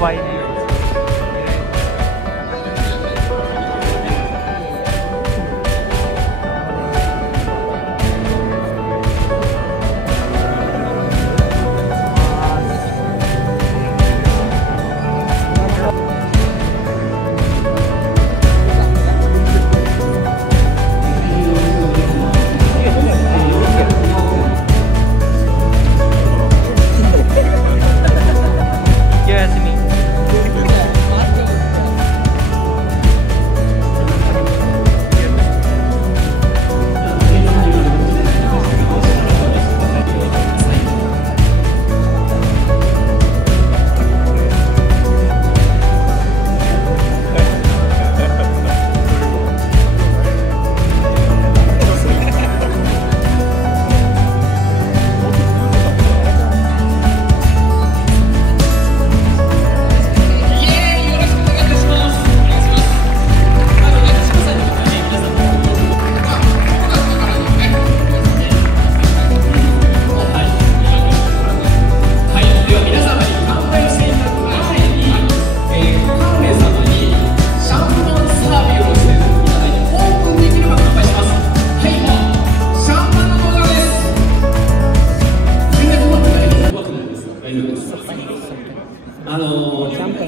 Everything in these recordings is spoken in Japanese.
ぱいね。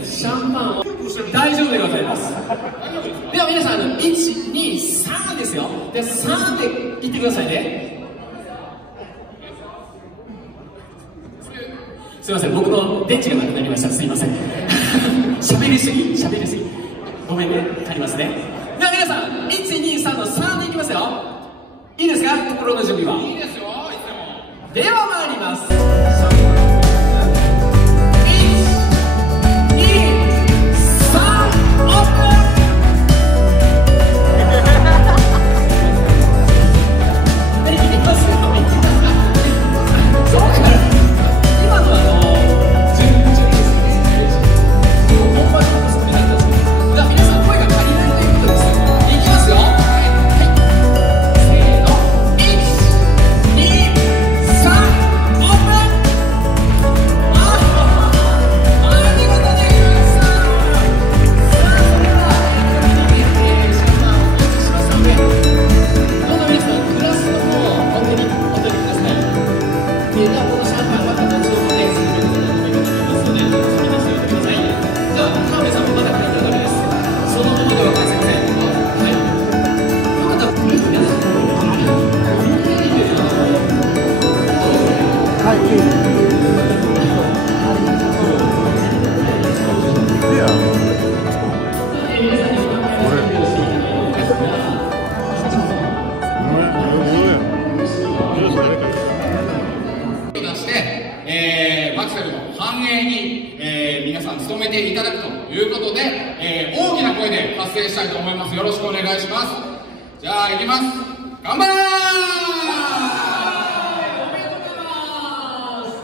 シャンパンを大丈夫でございます。では皆さん、1、2、3ですよ。で、3で言ってくださいね。すいません、僕の電池がなくなりました。すいません。喋りすぎ。ごめんね、帰りますね。では皆さん、1、2、3の3でいきますよ。いいですか、心の準備は。いいですよ、いつでも。では参ります。マクセルの繁栄に、皆さん努めていただくということで、大きな声で発声したいと思います。よろしくお願いします。じゃあ行きます。頑張れー。おめでとうございます。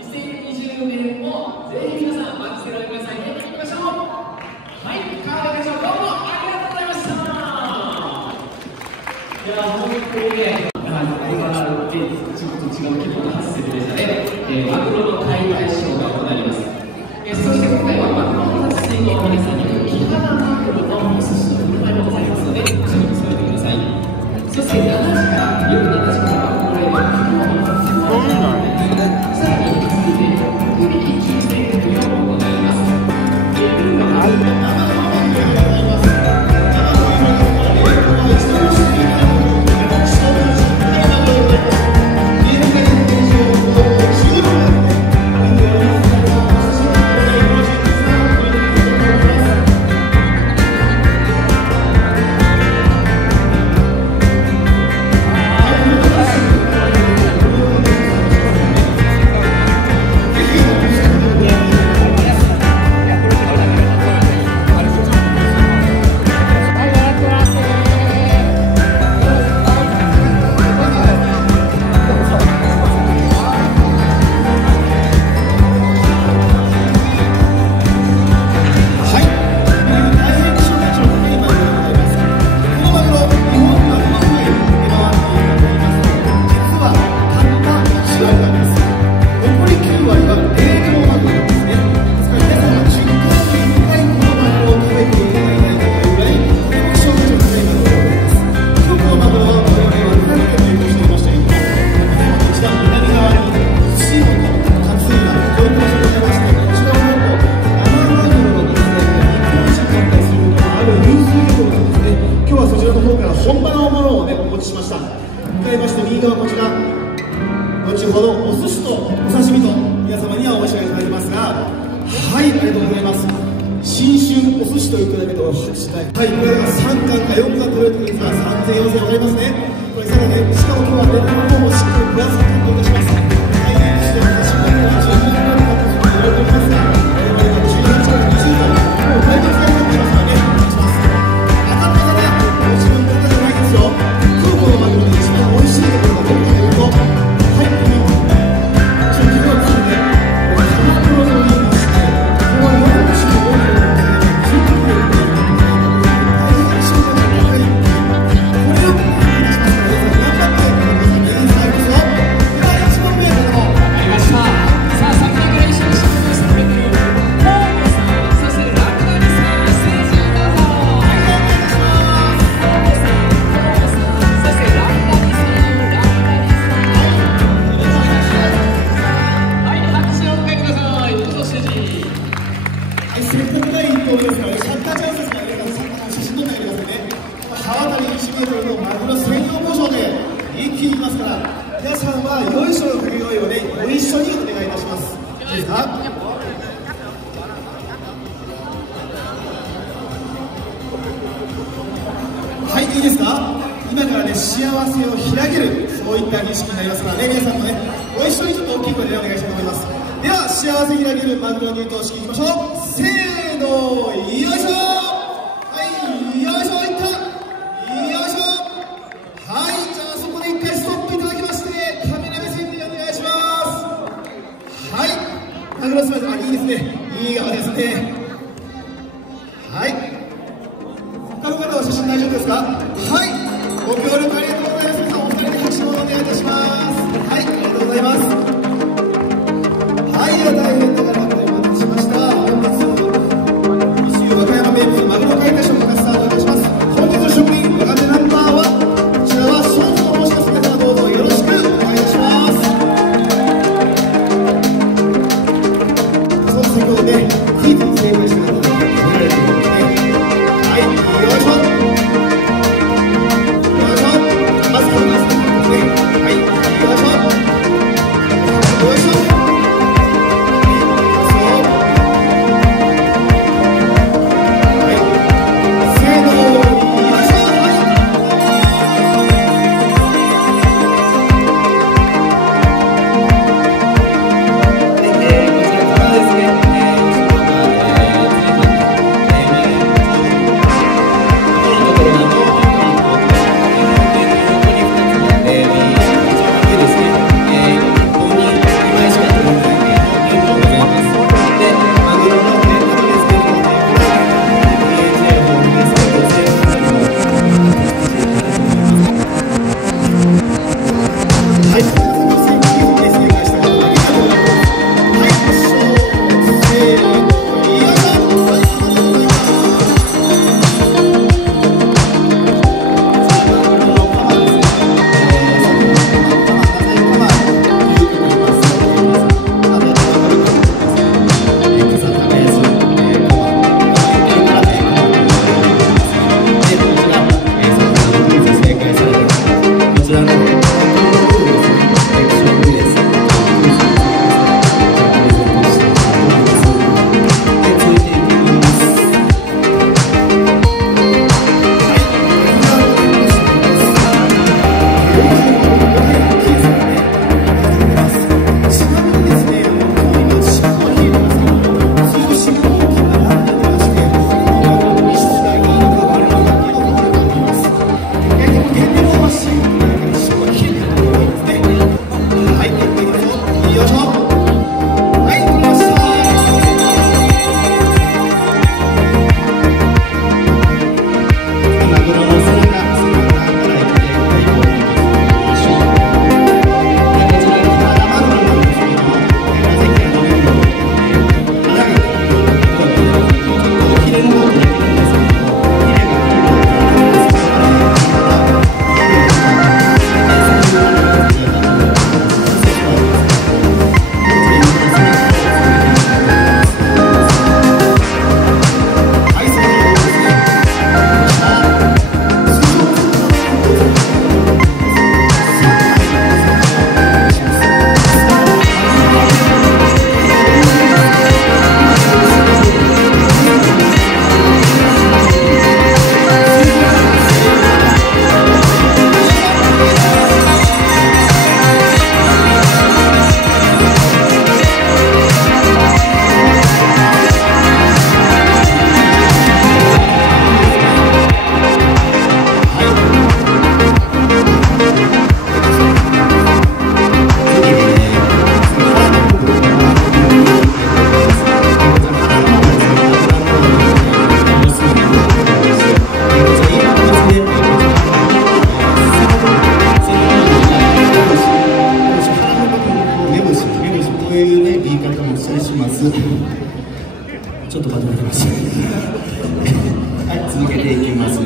2020年もぜひ皆さんマクセルの皆さんにやっていきましょう。はい、川辺会長、どうもありがとうございました。では本当にね、これからちょっと違う規模の発声でしたね。マグロの解体ショーが行われます。そして今回はマグロの達人の皆さんによるキハダマグロのお寿司の振る舞いもございますので、注目されてください。そして7時から夜7時から行われる雲のさらに続いて海に抽選会も行われます。、ありがとうございます。新春お寿司というだけど8台、はい、これが3貫か4貫取れるときには3000、4000上がりますね。これさらにしかも今日はレモンもしっかりプラスカットいたします。はい、そして私も12万円カットすると言われておりますが、これは18から20度、もう大体使いになっていますからね、お願いします。当たった方、ご自分の方じゃないですよ。空港のマグロで一番美味しいところがどこかというと、はい、このちょっと実はですね、浜黒と言いまして、ここは4種の料理をいいですか。今からね、幸せを広げる、そういった儀式になりますからね、皆さんもね、ご一緒にちょっと大きい声でお願いしたいと思います。では、幸せ広げるマグロ入刀式いきましょう。せーの、よいしょ。はい、よいしょ、いった。よいしょ。はい、じゃあそこで一回ストップいただきまして、カメラ目線でお願いします。はい、マグロすみません。いいですね。いい顔ですね。はい。他の方は写真大丈夫ですか。はい、ご協力ありがとうございます。皆さんお二人で拍手をお願いいたします。はい、ありがとうございます。はい、では大変長らくお待たせしました。本日西和歌山名物マグロ解体ショーがスタートいたします。本日の職人若手ナンバーはこちらはショーツと申しますので、どうぞよろしくお願いいたします。そう、先ほどね、クイズに正解した方がちょっと待ってください。はい、続けていきます。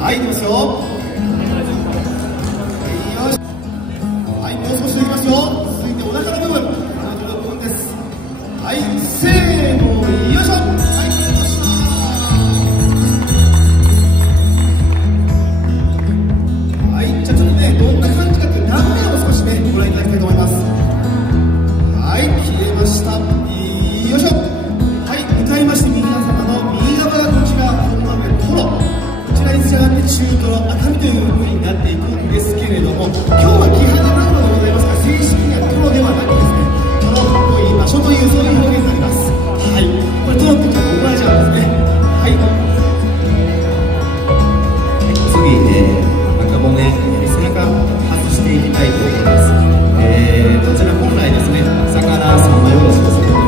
はい、いきますよ。はい、もう少しでいきますよ。続いてお腹の部分、お腹の部分です。はい、せーの、よいしょ。はい、決めました。はい、じゃあちょっとね、どんな感じかっていう断面を少しね、ご覧いただきたいと思います。はい、切れました。よいしょ。はい、向かいまして皆様の右側がこちら、本豆トロ。こちらに従って中トロ、赤身という風になっていくんですけれども、今日はキハダブランドでございますが、正式にはトロではなくですね、トロっぽい場所というそういう表現になります。はい、これトロってちょっと怒られちゃうんですね。はい。次、赤骨、背中外していきたいと思います。こちら本来ですね、魚三枚おろしをするときは、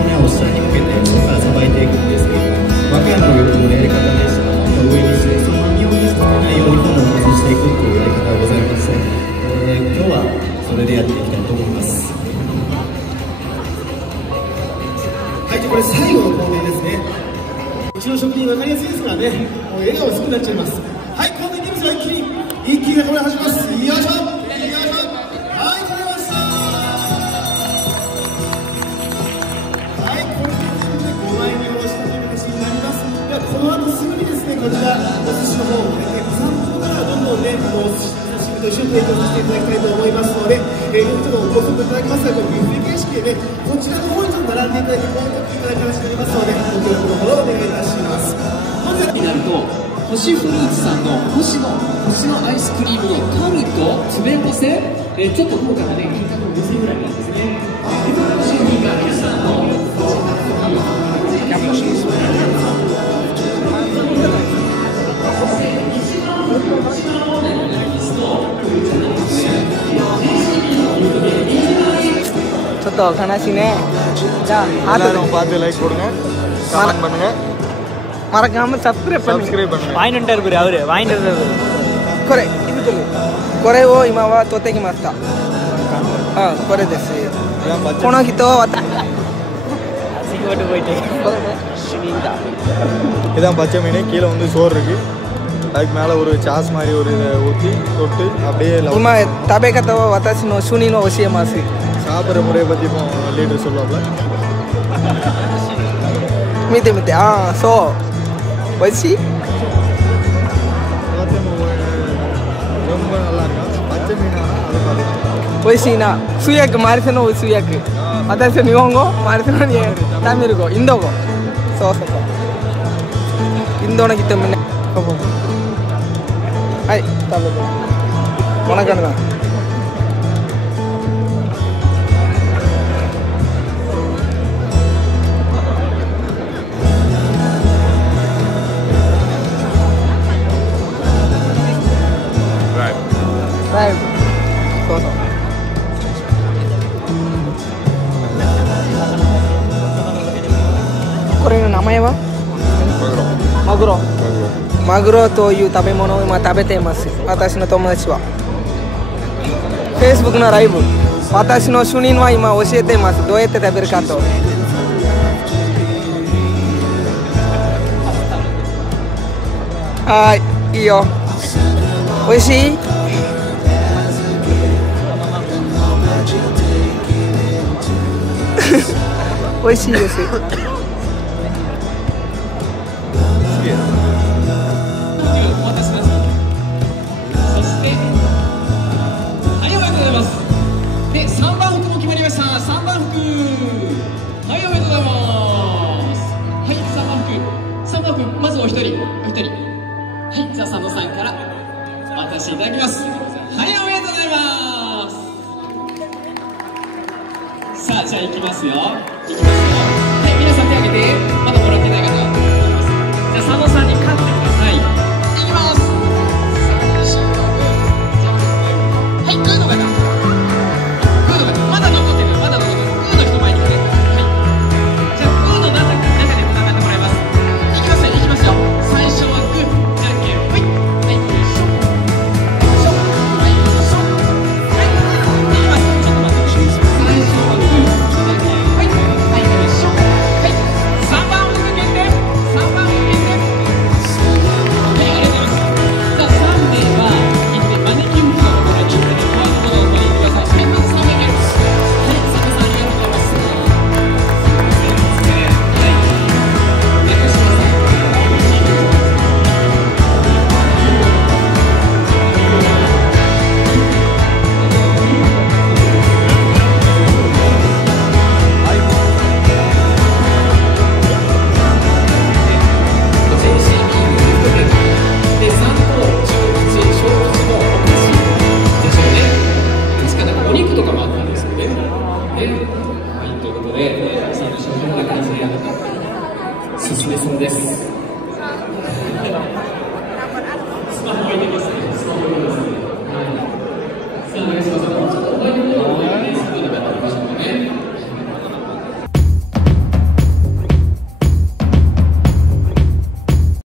骨を下に向けてそこからさばいていくんですけど、和歌山の漁港のやり方でしたら、もっと上にして、その身を見つけないように骨を外していくというやり方がございまして、今日はそれでやっていきたいと思います。はい、じゃあこれ最後の工程ですね。うちの職人分かりやすいですからね、もう笑顔すぐになっちゃいます。はい、工程いきますよ。一気にこれ始めます。よいしょ、よいしょ。はい、取れました。はい、これで5枚目をしたという形になります。ではこの後すぐにですね、こちらお寿司の方を3分からどんどんね、お寿司と一緒に提供させていただきたいと思いますので、ちょっとご足いただきますが、これビュッフェ形式でね、こちらの方にちょっと並んでいただき、こう取っていただく形になりますので、ご協力のほどお願いいたします。本日になると、星フルーツさんの星のアイスクリームのタルト詰め合わせ、ちょっと豪華なね、金額の5000円ぐらいなんですね。ご主人が皆さんのキャンパスですちょっと悲しいね。じゃあ、பார்த்து லைக் போடுங்க, கமெண்ட் பண்ணுங்க, மறக்காம சப்ஸ்கிரைப் பண்ணுங்க. ワインンタルブレアウレワインンタルブレこれ、これを今は取ってきました。これです。この人はஇதான் பச்சை மீன். கீழே வந்து சோறு இருக்கு, அதுக்கு மேலே ஒரு சாஸ் மாதிரி ஒரு இதை ஊற்றி தொட்டு அப்படியே 今食べ方は私の主任の教えます。 சாப்பிட்ற முறையை பற்றி லீடர் சொல்லுவாப்ல. 見て見て、そう、美味しい。 ரொம்ப நல்லா இருக்கும். பச்சை மீனா அது பார்த்து 美味しいな。通訳、マリセの通訳。私の日本語、マリセのタミル語、インド語。そうそうそう。インドの人みんな。はい、食べて。お腹の中。ライブ。そうそう。これの名前は？マグロ。マグロという食べ物を今食べています。私の友達は。Facebook のライブ。私の主任は今教えています。どうやって食べるかと。はい、いいよ。美味しい？美味しいです。そして、はい、おめでとうございます。で、3番服も決まりました。3番服。はい、おめでとうございます。はい、3番服、まずお一人。はい、じゃあ佐野さんから渡していただきます。はい、おめでとうございます。さあ、じゃあ行きますよ。はい、皆さん手挙げて。まだもらってない方は。じゃあ佐野さんに勝ってください。いきます。はい、グーの方。まだ残ってる。グーの人前に来て。はい。じゃあグーの中で戦ってもらいます。いきますよ。最初はグー、じゃんけんほい。はい、ショッ。はい、ショッ。はい、いきます。じゃめそうです。